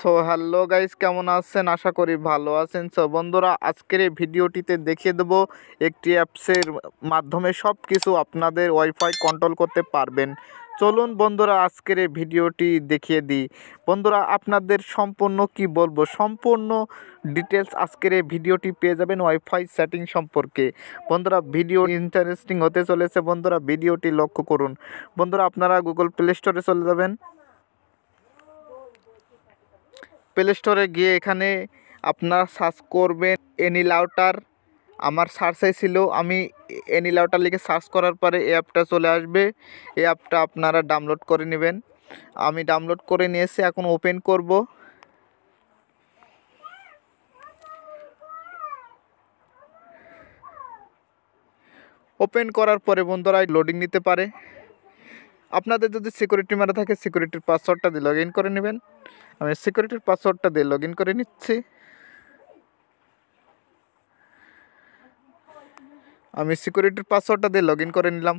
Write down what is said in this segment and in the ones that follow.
So hello guys, কেমন আছেন? আশা করি ভালো আছেন। সো বন্ধুরা, আজকের এই ভিডিওটিতে দেখিয়ে দেব একটি অ্যাপসের মাধ্যমে সব কিছু আপনাদের ওয়াইফাই কন্ট্রোল করতে পারবেন। চলুন বন্ধুরা, আজকের এই ভিডিওটি দেখিয়ে দিই। বন্ধুরা, আপনাদের সম্পূর্ণ কি বলবো, সম্পূর্ণ ডিটেলস আজকের এই ভিডিওটি পেয়ে যাবেন ওয়াইফাই সেটিং সম্পর্কে। বন্ধুরা, ভিডিও ইন্টারেস্টিং হতে চলেছে। বন্ধুরা, ভিডিওটি লক্ষ্য করুন। বন্ধুরা, আপনারা গুগল প্লে স্টোরে চলে যাবেন। প্লে স্টোরে গিয়ে এখানে আপনারা সার্চ করবেন এনিলাউটার। আমার সার্চে ছিল, আমি এনিলাউটার লিখে সার্চ করার পরে এই অ্যাপটা চলে আসবে। এই অ্যাপটা আপনারা ডাউনলোড করে নেবেন। আমি ডাউনলোড করে নিয়েছি, এখন ওপেন করব। ওপেন করার পরে বন্ধুরা লোডিং নিতে পারে। আপনাদের যদি সিকিউরিটি মারা থাকে, সিকিউরিটির পাসওয়ার্ডটা দিয়ে লগ ইন করে নেবেন। আমি সিকিউরিটির পাসওয়ার্ডটা দিয়ে লগ ইন করে নিচ্ছি। আমি সিকিউরিটির পাসওয়ার্ডটা দিয়ে লগ ইন করে নিলাম।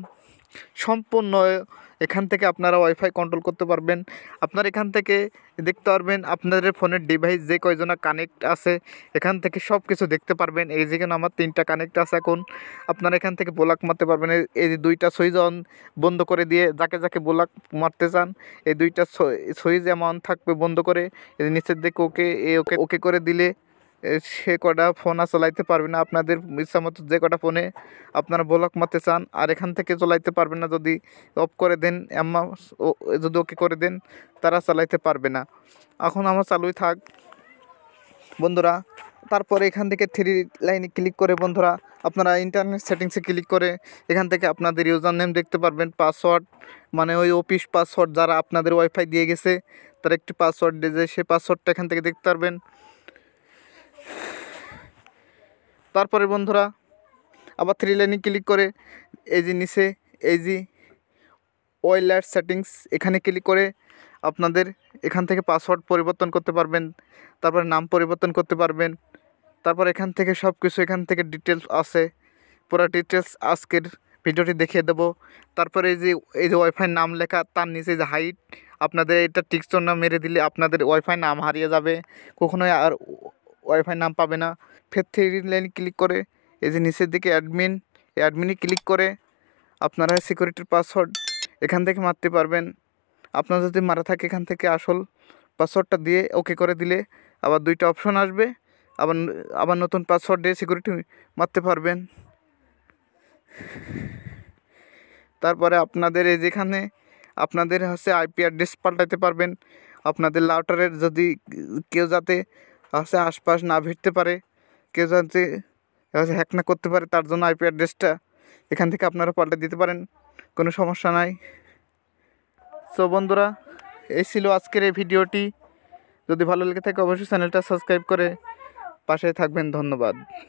সম্পূর্ণ এখান থেকে আপনারা ওয়াইফাই কন্ট্রোল করতে পারবেন। আপনারা এখান থেকে দেখতে পারবেন আপনাদের ফোনের ডিভাইস যে কয়জনা কানেক্ট আছে, এখান থেকে সব কিছু দেখতে পারবেন। এই যেখানে আমার 3টা কানেক্ট আছে। এখন আপনারা এখান থেকে ব্লক মারতে পারবেন। এই যে 2টা সুইচ অন বন্ধ করে দিয়ে যাকে যাকে ব্লক মারতে চান, এই 2টা সুইচ এমন থাকবে বন্ধ করে, এই নিচের দিকে ওকে ওকে ওকে করে দিলে সে কটা ফোন আর চালাইতে পারবে না। আপনাদের ইচ্ছা মতো যে কটা ফোনে আপনারা ব্লক মারতে চান আর এখান থেকে চালাইতে পারবেন না। যদি অফ করে দেন, যদি ওকে করে দেন, তারা চালাইতে পারবে না। এখন আমার চালুই থাক বন্ধুরা। তারপরে এখান থেকে 3 লাইনে ক্লিক করে বন্ধুরা আপনারা ইন্টারনেট সেটিংসে ক্লিক করে এখান থেকে আপনাদের ইউজার নেম দেখতে পারবেন। পাসওয়ার্ড মানে ওই অফিস পাসওয়ার্ড যারা আপনাদের ওয়াইফাই দিয়ে গেছে তার একটি পাসওয়ার্ড দিয়ে সেই পাসওয়ার্ডটা এখান থেকে দেখতে পারবেন। তারপরে বন্ধুরা আবার 3 লাইনে ক্লিক করে এই যে নিচে এই যে ওয়্যারলেস সেটিংস, এখানে ক্লিক করে আপনাদের এখান থেকে পাসওয়ার্ড পরিবর্তন করতে পারবেন। তারপরে নাম পরিবর্তন করতে পারবেন। তারপর এখান থেকে সব কিছু এখান থেকে ডিটেলস আছে, পুরো ডিটেলস আজকের ভিডিওটি দেখিয়ে দেবো। তারপরে এই যে ওয়াইফাই নাম লেখা, তার নিচে যে হাইট, আপনাদের এটা টিকচিহ্ন মেরে দিলে আপনাদের ওয়াইফাই নাম হারিয়ে যাবে, কখনোই আর ওয়াইফাই নাম পাবে না। ফের 3 লাইন ক্লিক করে এই যে নিচের দিকে অ্যাডমিন, এই অ্যাডমিনে ক্লিক করে আপনারা সিকিউরিটির পাসওয়ার্ড এখান থেকে মারতে পারবেন। আপনার যদি মারা থাকে এখান থেকে আসল পাসওয়ার্ডটা দিয়ে ওকে করে দিলে আবার 2টা অপশন আসবে, আবার আবার নতুন পাসওয়ার্ড দিয়ে সিকিউরিটি মারতে পারবেন। তারপরে আপনাদের এই যেখানে আপনাদের হচ্ছে আইপি অ্যাড্রেস পাল্টাতে পারবেন। আপনাদের রাউটারের যদি কেউ যাতে হচ্ছে আশপাশ না ভিড়তে পারে, কেউ যাতে হ্যাক না করতে পারে, তার জন্য আইপি অ্যাড্রেসটা এখান থেকে আপনারা পাল্টে দিতে পারেন, কোনো সমস্যা নাই। সো বন্ধুরা, এই ছিল আজকের এই ভিডিওটি। যদি ভালো লেগে থাকে অবশ্যই চ্যানেলটা সাবস্ক্রাইব করে পাশে থাকবেন। ধন্যবাদ।